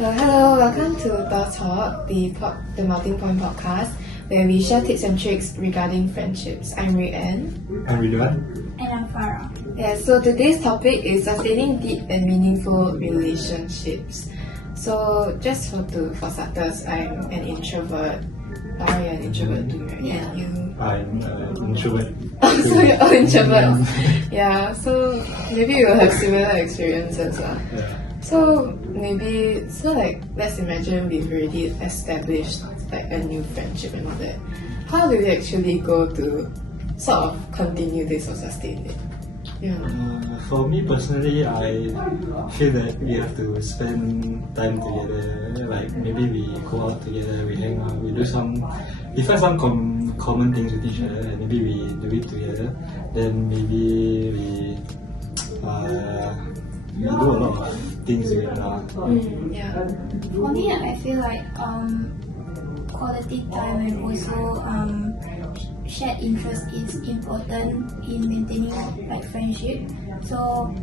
Hello, welcome to ThawTalk, the Melting Point podcast, where we share tips and tricks regarding friendships. I'm Rui-Ann. I'm Ridwan. And I'm Farah. Yeah, so today's topic is sustaining deep and meaningful relationships. So just for starters, I'm an introvert. Are you an introvert too, right? Yeah. And you? I'm an introvert. So you're all introverts. Yeah, so maybe you'll have similar experiences. Yeah. So let's imagine we've already established like a new friendship and all that. How do we actually go to sort of continue this or sustain it? Yeah. For me personally, I feel that we have to spend time together. Like maybe we go out together, we hang out, we find some common things with each other, and maybe we do it together. Then maybe we do a lot of things together. Yeah. For me, I feel like quality time and also shared interest is important in maintaining like friendship. So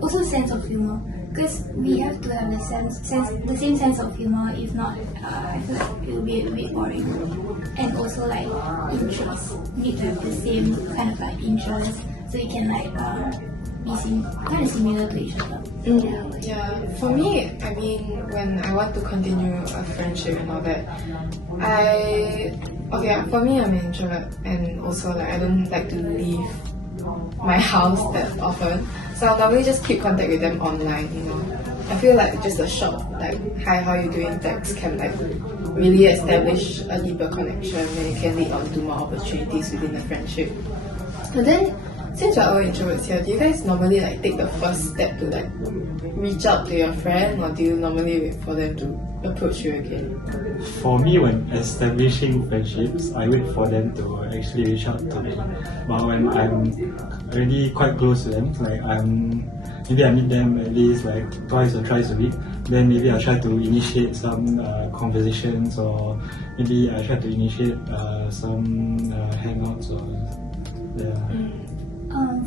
also sense of humor, because we have to have the same sense of humor. If not, I feel like it will be a bit boring. And also like interest, need to have the same kind of like interest, so you can like be kind of similar to each other. Yeah. For me, I mean, when I want to continue a friendship and all that, for me, I'm an introvert, and also like I don't like to leave my house that often. So I'll normally just keep contact with them online. I feel like just a short like hi, how you doing text can like really establish a deeper connection, and it can lead on to more opportunities within the friendship. But then, since we're all introverts here, do you guys normally like take the first step to like reach out to your friend, or do you normally wait for them to approach you again? For me, when establishing friendships, I wait for them to actually reach out to me. But when I'm already quite close to them, like maybe I meet them at least like twice or thrice a week, then maybe I try to initiate some conversations, or maybe I try to initiate some hangouts or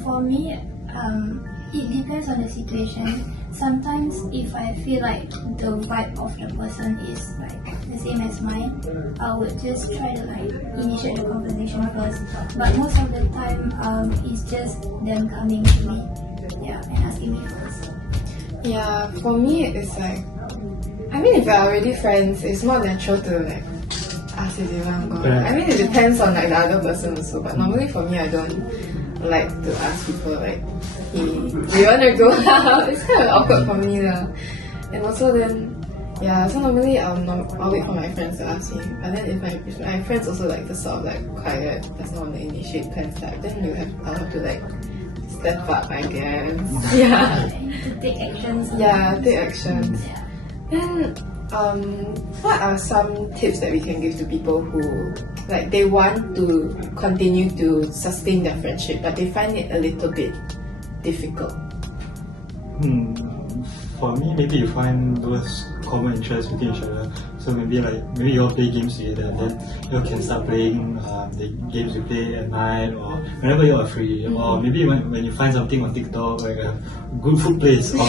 For me, it depends on the situation. Sometimes if I feel like the vibe of the person is like the same as mine, I would just try to like initiate the conversation first. But most of the time, it's just them coming to me, and asking me first. Yeah, for me it's like, I mean, if we're already friends, it's more natural to like ask if they want to go. I mean, it depends on like the other person also, but normally for me, I don't like to ask people like, hey, do you want to go out? It's kind of awkward for me lah. And also then, so normally I'll wait for my friends to ask me. But then if my friends also like the sort of like quiet, doesn't want to initiate plans type, then I'll have to like step up, I guess. Yeah. To take actions. Yeah, take actions. Then what are some tips that we can give to people who like they want to continue to sustain their friendship, but they find it a little bit difficult? For me, maybe you find those common interests within each other. So maybe you all play games together, and then you all can start playing the games you play at night or whenever you are free. Or maybe when you find something on TikTok, like a good food place, or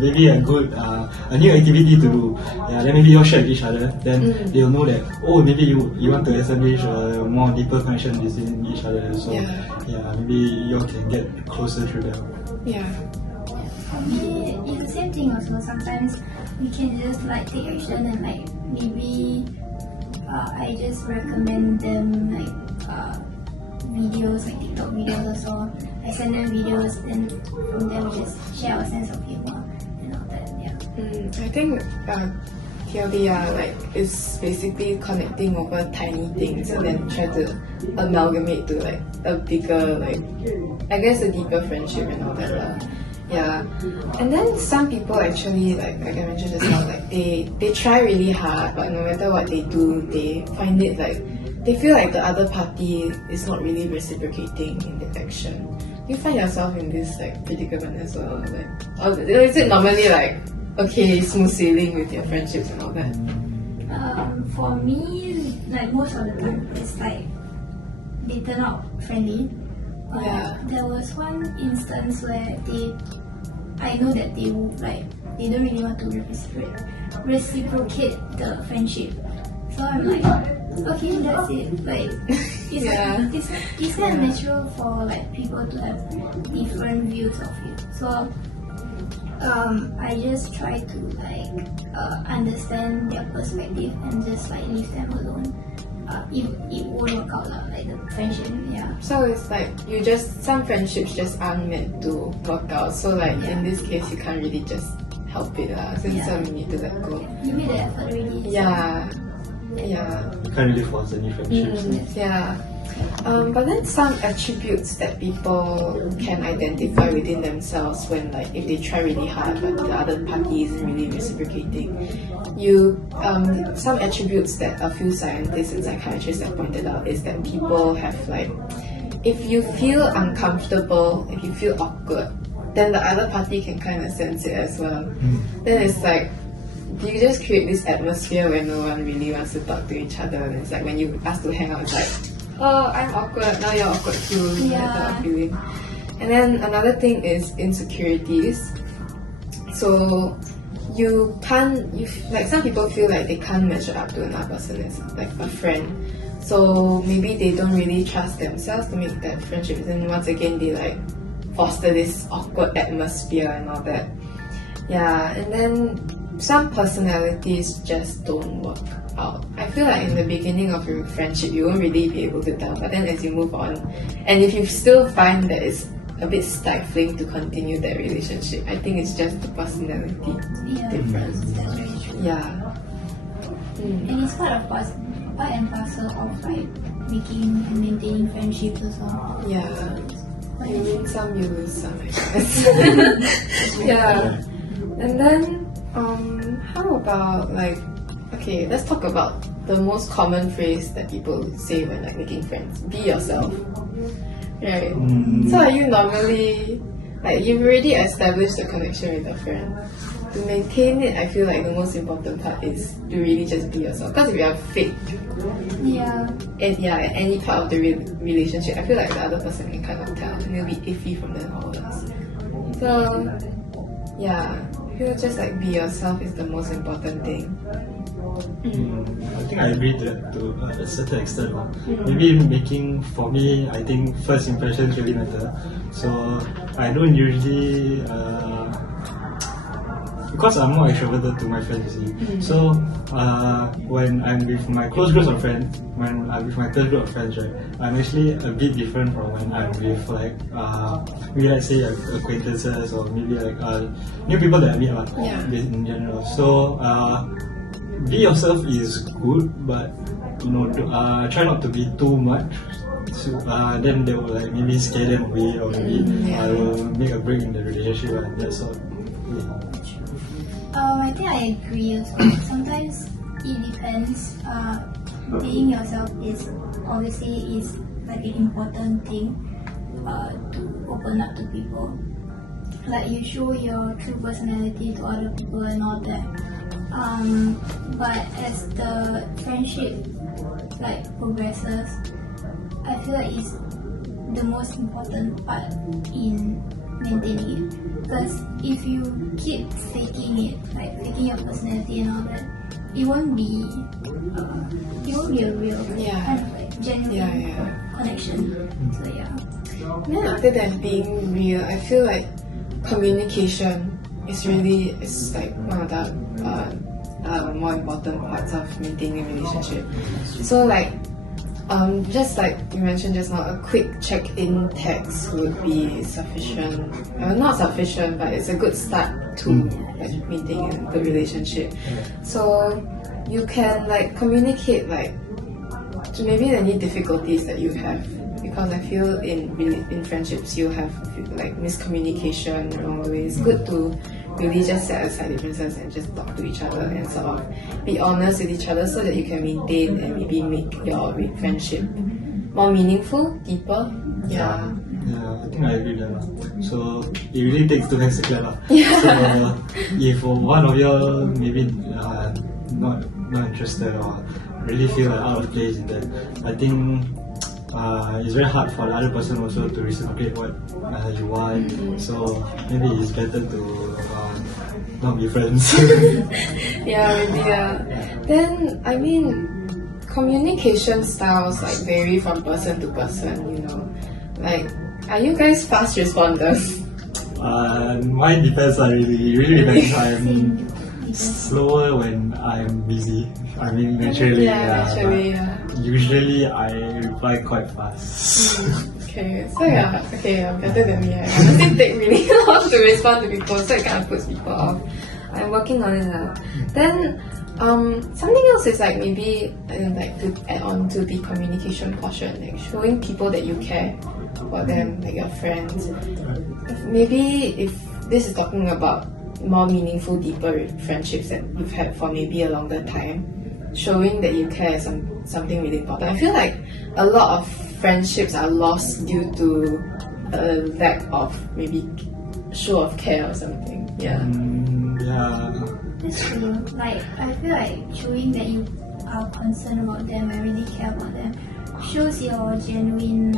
maybe a new activity to do. Yeah, then maybe you all share with each other. Then they'll know that maybe you want to establish a more deeper connection within each other. So maybe you all can get closer to them. Yeah. For me, it's the same thing also. Sometimes we can just like take action and like maybe I just recommend them like videos, like TikTok videos also. I send them videos, and from there we just share our sense of humor and all that. I think TLDR is basically connecting over tiny things and then try to amalgamate to like a bigger, like I guess a deeper friendship and all that lah. Yeah, and then some people actually, like I mentioned just now, like they try really hard, but no matter what they do, they find it like they feel like the other party is not really reciprocating in the action. Do you find yourself in this like predicament as well? Like, or is it normally like okay, smooth sailing with your friendships and all that? For me, like most of the time, it's like they turn out friendly. Yeah. There was one instance where I know that they like they don't really want to reciprocate the friendship. So I'm like, okay, that's it. Like, it's, Yeah. it's kind of natural for like people to have different views of it. So I just try to like understand their perspective and just like leave them alone. If it won't work out like the friendship, yeah. So it's like some friendships just aren't meant to work out. So like in this case, you can't really just help it since Yeah. you need to let go. You made the effort already. so- Yeah, yeah. You can't really force any friendships. Yeah. But then some attributes that people can identify within themselves when like if they try really hard but the other party isn't really reciprocating. Some attributes that a few scientists and psychiatrists have pointed out is that people have like if you feel uncomfortable, if you feel awkward, then the other party can kind of sense it as well. Then it's like you just create this atmosphere where no one really wants to talk to each other. And it's like when you ask to hang out, it's like, oh, I'm awkward, now you're awkward too. Yeah. That type of feeling. And then another thing is insecurities. So like some people feel like they can't measure up to another person as like a friend. So maybe they don't really trust themselves to make that friendship. Then once again, they like foster this awkward atmosphere and all that. Yeah, and then some personalities just don't work out. I feel like in the beginning of your friendship, you won't really be able to tell. But then as you move on, and if you still find that it's a bit stifling to continue that relationship, I think it's just the personality difference. That's very true. Yeah. And it's part and parcel of like making and maintaining friendships as well. Yeah. You win some, you lose some, I guess. Yeah. And then, how about like, okay, let's talk about the most common phrase that people say when like making friends. Be yourself. Right. So are you normally, like you've already established a connection with a friend. To maintain it, I feel like the most important part is to really just be yourself. Because if you are fake, Yeah. at any part of the relationship, I feel like the other person can kind of tell, and it'll be iffy from then onwards. So, yeah, I feel just like be yourself is the most important thing. I think I agree to that to a certain extent. Maybe for me, I think first impressions really matter. So I don't usually, because I'm more extroverted to my friends, you see. So when I'm with my close group of friends, when I'm with my third group of friends, right, I'm actually a bit different from when I'm with like maybe let's say acquaintances or maybe like new people that I meet in general. So be yourself is good, but try not to be too much. So then they will like maybe scare them away, or maybe I will make a break in the relationship and that's all. I think I agree also. Sometimes it depends. Being yourself is obviously like an important thing to open up to people. Like you show your true personality to other people and all that. But as the friendship like progresses, I feel like it's the most important part in maintaining it. Because if you keep faking it, like faking your personality and all that, it won't be a real kind of like genuine connection. So yeah. And then after that, being real, I feel like communication is like one of the more important parts of maintaining a relationship. So like just like you mentioned just now, a quick check-in text would be sufficient. Not sufficient, but it's a good start to like maintaining the relationship. So you can like communicate like maybe any difficulties that you have, because I feel in friendships you have like miscommunication along the way. It's good to really just set aside differences and just talk to each other and sort of be honest with each other so that you can maintain and maybe make your friendship more meaningful, deeper. Yeah, I think I agree with that. So it really takes two hands to clap. So if one of you maybe not interested or really feel like out of place in that, I think it's very hard for the other person also to reciprocate what you want. So maybe it's better to not be friends. Yeah, maybe. Then I mean, communication styles like vary from person to person. You know, like are you guys fast responders? Mine depends on really depends. I'm slower when I'm busy. I mean, naturally. Naturally, but usually I reply quite fast. Okay, so better than me. I honestly take really long to respond to people, so it kind of puts people off. I'm working on it now. Then, something else is like maybe like to add on to the communication portion, like showing people that you care about them, like your friends. Maybe if this is talking about more meaningful, deeper friendships that you've had for maybe a longer time, showing that you care is something really important. I feel like a lot of friendships are lost due to a lack of maybe show of care or something. Yeah. Yeah. That's true. Like I feel like showing that you are concerned about them and really care about them shows your genuine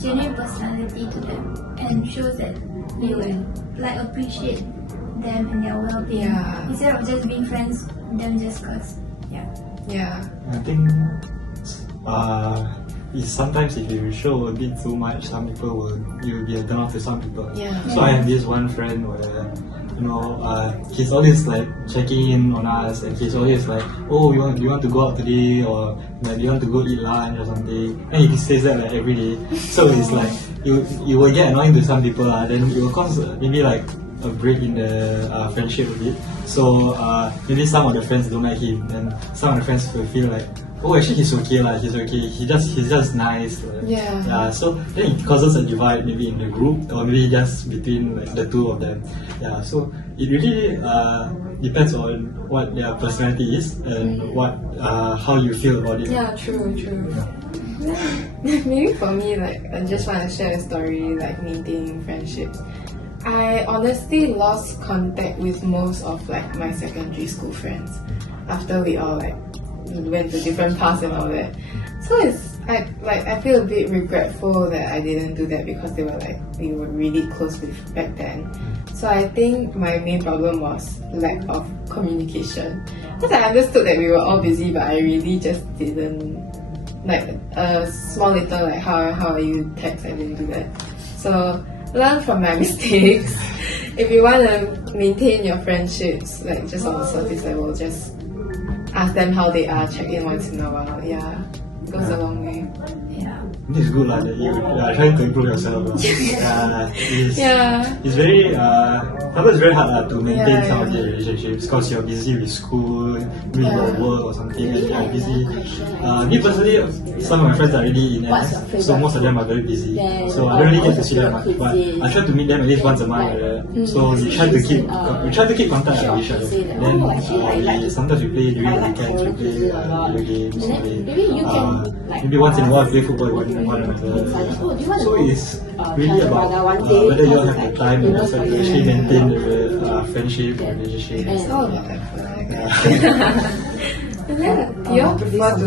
genuine personality to them and shows that you like appreciate them and their well-being instead of just being friends with them just cause. Yeah. I think sometimes if you show a bit too much, some people you'll be a turn off to some people. Yeah. So I have this one friend where he's always like checking in on us, and he's always like, oh, you want to go out today, or like you want to go eat lunch or something. And he says that like every day. So it's like you will get annoying to some people, then it will cause maybe like a break in the friendship a bit. So maybe some of the friends don't like him, and some of the friends will feel like, oh, actually he's okay he's okay. He's just nice. Yeah. So then it causes a divide maybe in the group, or maybe just between like the two of them. Yeah. So it really depends on what their personality is and how you feel about it. Yeah, true. Maybe for me, like I just want to share a story like maintaining friendships. I honestly lost contact with most of like my secondary school friends after we all like went to different paths and all that. So I feel a bit regretful that I didn't do that because we were really close with back then. So I think my main problem was lack of communication. Because I understood that we were all busy, but I really just didn't like a small little like how are you text. I didn't do that. So learn from my mistakes. If you want to maintain your friendships, like just on the surface level, just ask them how they are, check in once in a while. Yeah, it goes a long way. Yeah. It's good that you are trying to improve yourself. It's very sometimes it's very hard to maintain some of the relationships because you're busy with school, with your work or something, and you're busy. Me personally, some of my friends are already in MS, so most of them are very busy. So I don't really get to see them much, but I try to meet them at least once a month. So we try to keep contact with each other. Then sometimes we play during the weekends, we play video games. Maybe once in a while we play football with one another. So it's really about whether you all have the time and effort to actually maintain the friendship and relationship. It's all about effort. And then, do you all prefer to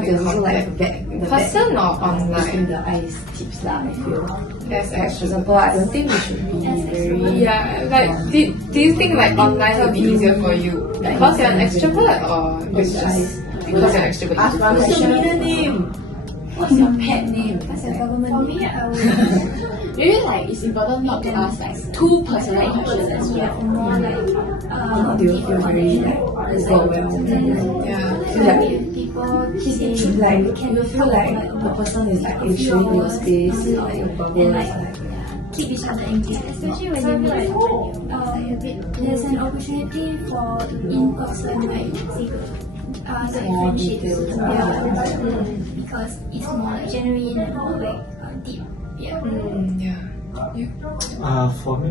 keep in contact in person or online? The ice tips lah, I feel. As For extra. example, I don't think we should be very. Yeah, like do you think like online will be easier for you because you're an extrovert or it's just because you're an extrovert? Ask one you question. prefer- What's your name? What's your pet name? What's your government? For me, I would Maybe like it's important not to ask like too personal questions as well. more like Do you feel very like overwhelmed? Yeah. like people It's say like we can you feel like the person is like ensuring your space, like your bubble, and like keep each other engaged, especially when you meet there's an opportunity for in-person like friendships, because it's more like genuine and more like deep. Yeah. For me,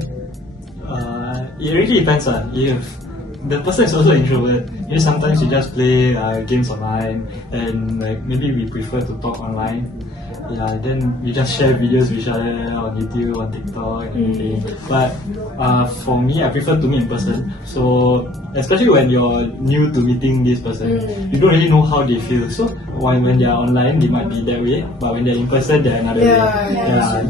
it really depends. If the person is also introvert, maybe sometimes you just play games online, and like maybe we prefer to talk online. then we just share videos with each other on YouTube, on TikTok and everything. But for me, I prefer to meet in person. So especially when you're new to meeting this person, you don't really know how they feel. So when they're online, they might be that way, but when they're in person, they're another way.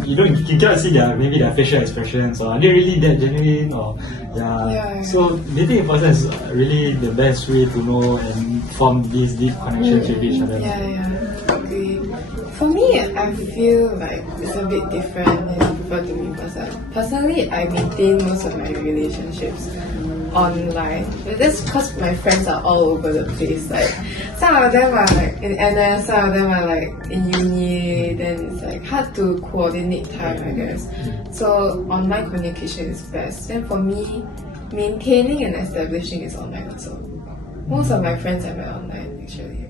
You cannot see their facial expressions, or are they really that genuine, or So meeting in person is really the best way to know and form these deep connections with each other. Agree. For me, I feel like it's a bit different and I prefer to meet in person. Personally, I maintain most of my relationships online. But that's because my friends are all over the place. Like some of them are like in NS, some of them are like in uni. Then it's like hard to coordinate time, I guess. So online communication is best. And for me, maintaining and establishing is online also. Most of my friends I met online actually.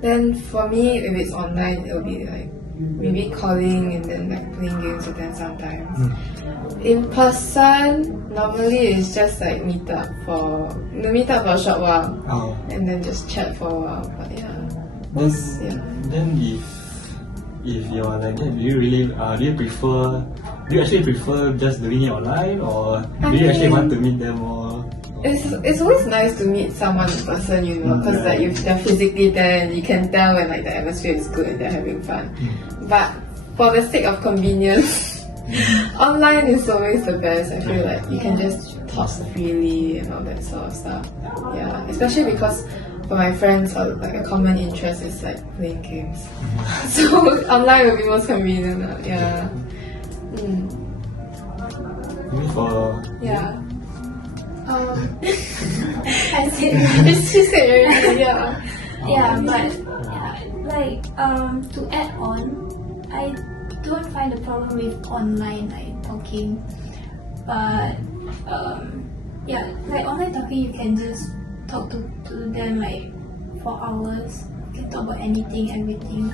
Then for me, if it's online, it'll be like maybe calling and then like playing games with them sometimes. In person, normally it's just like meet up for a short while and then just chat for a while. But Then if you're like that, do you actually prefer just doing it online, or do you actually want to meet them more? It's always nice to meet someone in person, because like if they're physically there and you can tell when like the atmosphere is good and they're having fun. But for the sake of convenience, online is always the best. I feel like you can just talk freely and all that sort of stuff. Especially because for my friends, like a common interest is like playing games. So online will be most convenient. Maybe for I said she said everything, to add on, I don't find a problem with online talking, but online talking you can just talk to them like for hours. You can talk about anything, everything.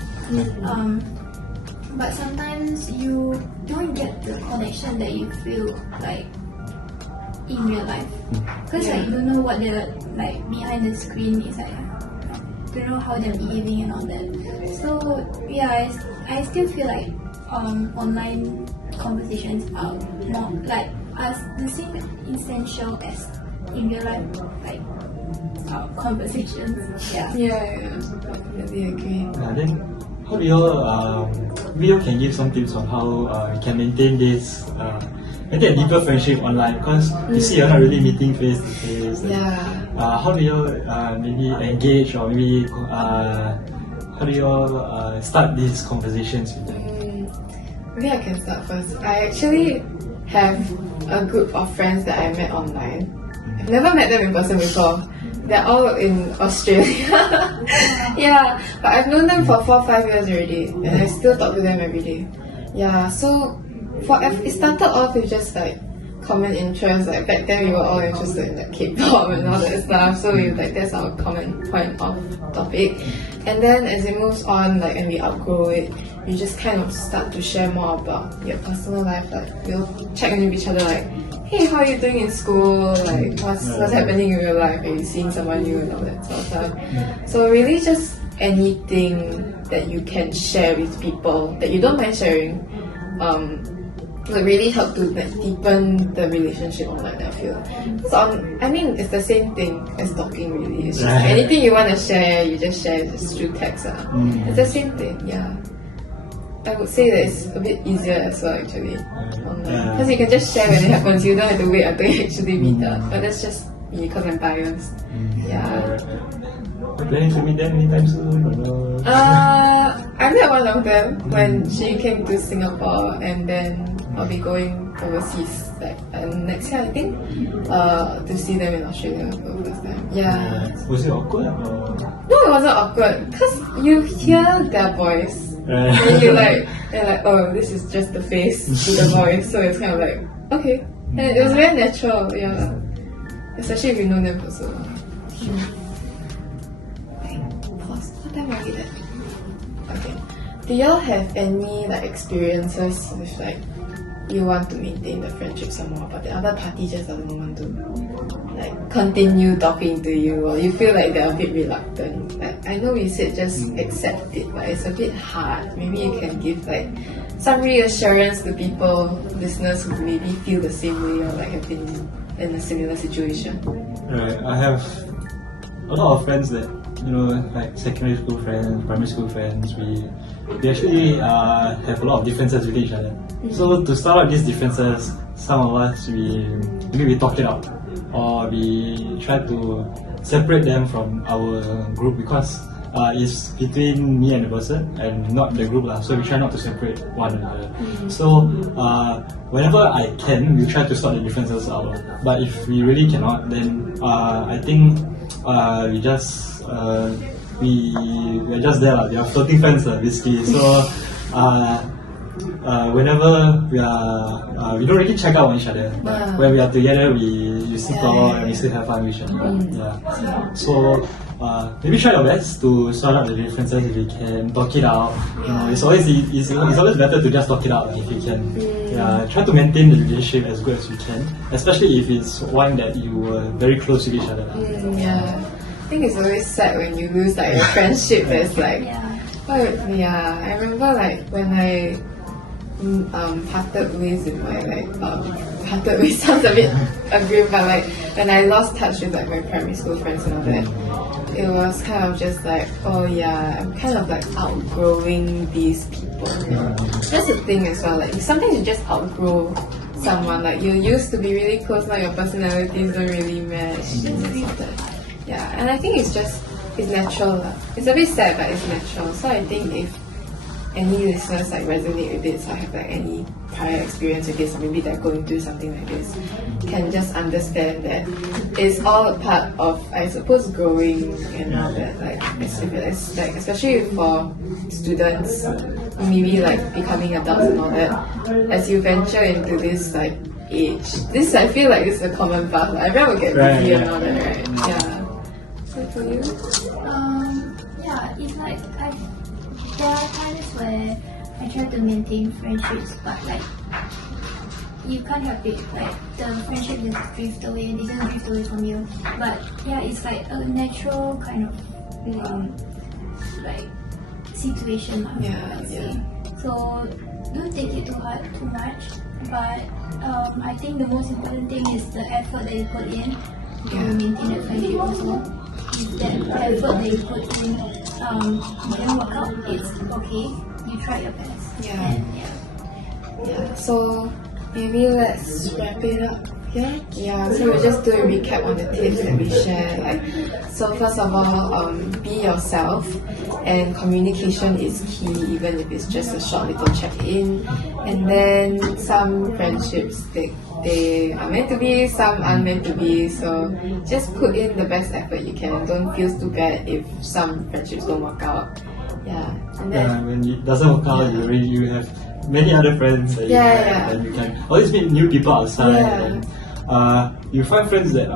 But sometimes you don't get the connection that you feel like in real life, because you don't know what they're like behind the screen is like. Don't know how they're behaving and all that. So I still feel like online conversations are more like as the same essential as in real life, like conversations. Definitely agree. Then how do you can give some tips on how you can maintain this maintain a deeper friendship online, because you see you're not really meeting face to face. How do you maybe engage, or maybe how do you start these conversations with them? Maybe I can start first. I actually have a group of friends that I met online. I've never met them in person before. They're all in Australia. But I've known them for 4 or 5 years already, and I still talk to them every day. So it started off with just like common interests. Like back then we were all interested in like K-pop and all that stuff, so that's our common point of topic. And then as it moves on, like, and we outgrow it, we just kind of start to share more about your personal life. Like we'll check in with each other, like, hey, how are you doing in school? Like what's happening in real life? Are you seeing someone new and all that sort of stuff? So really just anything that you can share with people that you don't mind sharing will really help to like deepen the relationship online, I feel. So it's the same thing as talking really. It's just anything you want to share, you just share just through text. It's the same thing, I would say that it's a bit easier as well actually online, because you can just share when it happens. You don't have to wait until you actually meet up. But that's just me because I'm biased. Planning to meet them anytime soon? I met one of them when she came to Singapore, and then I'll be going overseas like next year, I think, to see them in Australia for the first time. Was it awkward? No, it wasn't awkward, because you hear their voice. And you're like, oh, this is just the face to the voice, so it's kind of like, okay. And it was very natural, especially if you know them for so long. What time are we at? Okay. Do y'all have any like experiences with like you want to maintain the friendship some more, but the other party just doesn't want to like continue talking to you, or you feel like they're a bit reluctant. Like I know you said just accept it, but it's a bit hard. Maybe you can give like some reassurance to people, listeners who maybe feel the same way or like have been in a similar situation. Right, I have a lot of friends that, you know, like secondary school friends, primary school friends, we actually have a lot of differences with each other. So to start out these differences, some of us maybe we talk it out, or we try to separate them from our group because it's between me and the person and not the group lah. So we try not to separate one another. So whenever I can, we try to sort the differences out. But if we really cannot, then I think we're just there lah. We are floating friends basically. So whenever we don't really check out on each other. But when we are together, we still talk and we still have fun with each other. Yeah. So maybe try your best to sort out the differences if you can, talk it out. You know, it's always better to just talk it out if you can. Yeah, try to maintain the relationship as good as you can, especially if it's one that you were very close with each other. Yeah, I think it's always sad when you lose like a friendship that's like. I remember like when I parted ways with my parted ways sounds a bit aggressive, but like when I lost touch with like my primary school friends and all that, it was kind of just like, oh yeah, I'm kind of like outgrowing these people. That's the thing as well, like sometimes you just outgrow someone, like you used to be really close, now your personalities don't really match. Yeah, and I think it's natural. It's a bit sad, but it's natural. So I think if any listeners like resonate with it, so have like any prior experience with this, or maybe they're going through something like this, can just understand that it's all a part of, I suppose, growing and all that. Like, it's like especially for students, maybe like becoming adults and all that. As you venture into this like age, this I feel like is a common path. Like, everyone will get busy and all that, right? Yeah. So for you? It's like there are times where I try to maintain friendships, but like you can't help it. Like the friendship just drift away, they just drift away from you. But yeah, it's like a natural kind of like situation. I'd say. So don't take it too much. But I think the most important thing is the effort that you put in to maintain that friendship also. If that effort that you put in didn't work out, it's okay. You try your best. Yeah. So maybe let's wrap it up here. Yeah. So we'll just do a recap on the tips that we share. Like, so first of all, be yourself, and communication is key, even if it's just a short little check-in. And then some friendships they are meant to be, some aren't meant to be. So just put in the best effort you can. Don't feel too bad if some friendships don't work out. Yeah. And then, when it doesn't work out, you have many other friends that and you can always meet new people outside. And, you find friends that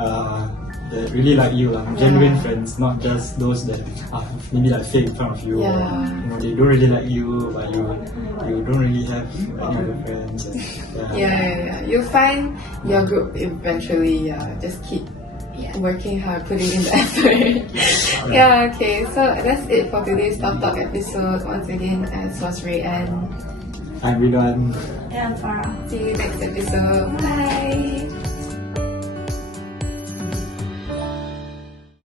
really like you, genuine friends, not just those that are maybe like fake in front of you. Or, you know, they don't really like you, but you don't really have any other friends. And, You'll find your group eventually. Just keep working hard, putting in the effort. Okay. So that's it for today's ThawTalk episode. Once again, this was Ray and I'm Ridwan. and Farah. See you next episode. Bye.